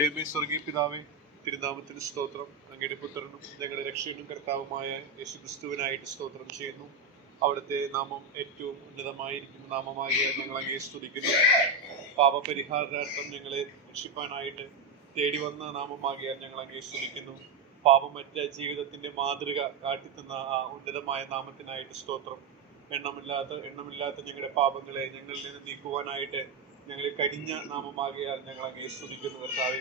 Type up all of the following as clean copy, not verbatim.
ദൈവമേ, സ്വർഗീയ പിതാവേ, തിരുനാമത്തിന് സ്തോത്രം. അങ്ങയുടെ പുത്രനും ഞങ്ങളുടെ രക്ഷകനും കർത്താവുമായ യേശുക്രിസ്തുവിനായിട്ട് സ്തോത്രം ചെയ്യുന്നു. അവിടുത്തെ നാമം ഏറ്റവും ഉന്നതമായിരിക്കുന്ന നാമമാകിയ ഞങ്ങൾ അങ്ങയെ സ്തുതിക്കുന്നു. പാപപരിഹാരാർത്ഥം ഞങ്ങളെ രക്ഷിപ്പാനായിട്ട് തേടി വന്ന നാമമാകിയാൽ ഞങ്ങൾ അങ്ങയെ സ്തുതിക്കുന്നു. പാപമറ്റ ജീവിതത്തിന്റെ മാതൃക കാട്ടിത്തന്ന ആ ഉന്നതമായ നാമത്തിനായിട്ട് സ്തോത്രം. എണ്ണമില്ലാത്ത ഞങ്ങളുടെ പാപങ്ങളെ ഞങ്ങളിൽ നിന്ന് നീക്കുവാനായിട്ട് ഞങ്ങളെ കഴിഞ്ഞ നാമമാകിയാൽ ഞങ്ങൾ അങ്ങയെ സ്തുതിക്കുന്നു. കർത്താവെ,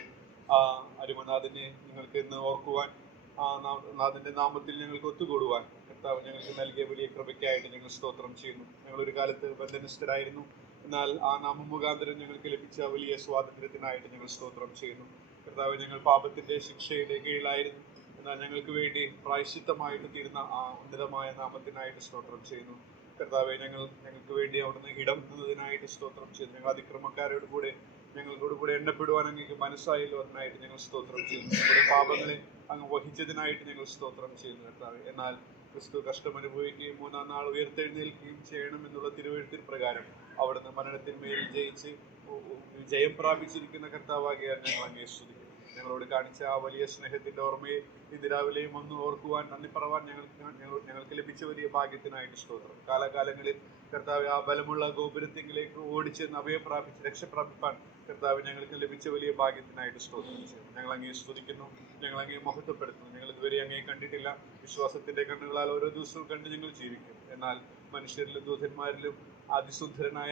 ആ അരുമനാഥനെ ഞങ്ങൾക്ക് ഇന്ന് ഓർക്കുവാൻ, ആ നാഥന്റെ നാമത്തിൽ ഞങ്ങൾക്ക് ഒത്തുകൂടുവാൻ കർത്താവ് ഞങ്ങൾക്ക് നൽകിയ വലിയ കൃപയ്ക്കായിട്ട് ഞങ്ങൾ സ്തോത്രം ചെയ്യുന്നു. ഞങ്ങളൊരു കാലത്ത് ബന്ധനസ്ഥരായിരുന്നു, എന്നാൽ ആ നാമം മുഖാന്തരം ഞങ്ങൾക്ക് ലഭിച്ച വലിയ സ്വാതന്ത്ര്യത്തിനായിട്ട് ഞങ്ങൾ സ്തോത്രം ചെയ്യുന്നു. കർത്താവ്, ഞങ്ങൾ പാപത്തിന്റെ ശിക്ഷയുടെ കീഴിലായിരുന്നു, എന്നാൽ ഞങ്ങൾക്ക് വേണ്ടി പ്രായശ്ചിത്തമായിട്ട് തീരുന്ന ആ ഉന്നതമായ നാമത്തിനായിട്ട് സ്തോത്രം ചെയ്യുന്നു. കർത്താവെ, ഞങ്ങൾക്ക് വേണ്ടി അവിടുന്ന് ഇടം തന്നതിനായിട്ട് സ്തോത്രം ചെയ്യുന്നു. ഞങ്ങൾ അതിക്രമക്കാരോട് കൂടെ ഞങ്ങളോട് കൂടെ എണ്ണപ്പെടുവാൻ അങ്ങേക്ക് മനസ്സായല്ലോ, അതിനായിട്ട് ഞങ്ങൾ സ്തോത്രം ചെയ്യുന്നു. ഞങ്ങളുടെ പാപങ്ങളെ അങ്ങ് വഹിച്ചതിനായിട്ട് ഞങ്ങൾ സ്തോത്രം ചെയ്യുന്നു. കർത്താവെ, എന്നാൽ ക്രിസ്തു കഷ്ടമനുഭവിക്കുകയും മൂന്നാം നാൾ ഉയർത്തെഴുന്നേൽക്കുകയും ചെയ്യണം എന്നുള്ള തിരുവെഴുത്തിന് പ്രകാരം അവിടുന്ന് മരണത്തിന്മേൽ ജയം പ്രാപിച്ചിരിക്കുന്ന കർത്താവാകിയാൽ ഞങ്ങൾ അങ്ങേ സ്തുതിക്കുന്നു. ഞങ്ങളോട് കാണിച്ച ആ വലിയ സ്നേഹത്തിന്റെ ഓർമ്മയെ ഇന്ന് രാവിലെയും ഒന്ന് ഓർക്കുവാൻ, നന്ദി പറവാൻ ഞങ്ങൾക്ക് ലഭിച്ച വലിയ ഭാഗ്യത്തിനായിട്ട് സ്തോത്രം. കാലാകാലങ്ങളിൽ കർത്താവ് ആ ബലമുള്ള ഗോപുരത്തിലേക്ക് ഓടിച്ചെന്ന് അഭയം പ്രാപിച്ച് രക്ഷപ്രാപിപ്പാൻ കർത്താവ് ഞങ്ങൾക്ക് ലഭിച്ച വലിയ ഭാഗ്യത്തിനായിട്ട് സ്തോത്രം ചെയ്യുന്നു. ഞങ്ങൾ അങ്ങേ സ്തുതിക്കുന്നു, ഞങ്ങൾ അങ്ങേ മഹത്വപ്പെടുത്തുന്നു. ഞങ്ങൾ ഇതുവരെ അങ്ങേ കണ്ടിട്ടില്ല. വിശ്വാസത്തിന്റെ കണ്ണുകളാൽ ഓരോ ദിവസവും കണ്ട് ഞങ്ങൾ ജീവിക്കും. എന്നാൽ മനുഷ്യരിലും ദൂതന്മാരിലും അതിസുന്ദരനായ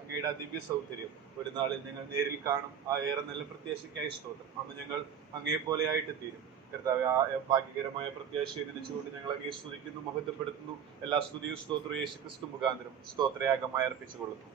അങ്ങയുടെ ദിവ്യ സൗന്ദര്യം ഒരു നാളിൽ ഞങ്ങൾ നേരിൽ കാണും. ആ ഏറെ നല്ല പ്രത്യാശയ്ക്കായി സ്തോത്രം. അന്ന് ഞങ്ങൾ അങ്ങേ പോലെ ആയിട്ട് തീരും. കർത്താവ്, ആ ഭാഗ്യകരമായ പ്രത്യാശയെ നനച്ചുകൊണ്ട് ഞങ്ങൾ അങ്ങേ സ്തുതിക്കുന്നു, മഹത്വപ്പെടുത്തുന്നു. എല്ലാ സ്തുതിയും സ്തോത്രവും യേശുക്രിസ്തു മുഖാന്തരം സ്തോത്രയാഗമായി അർപ്പിച്ചു കൊള്ളുന്നു.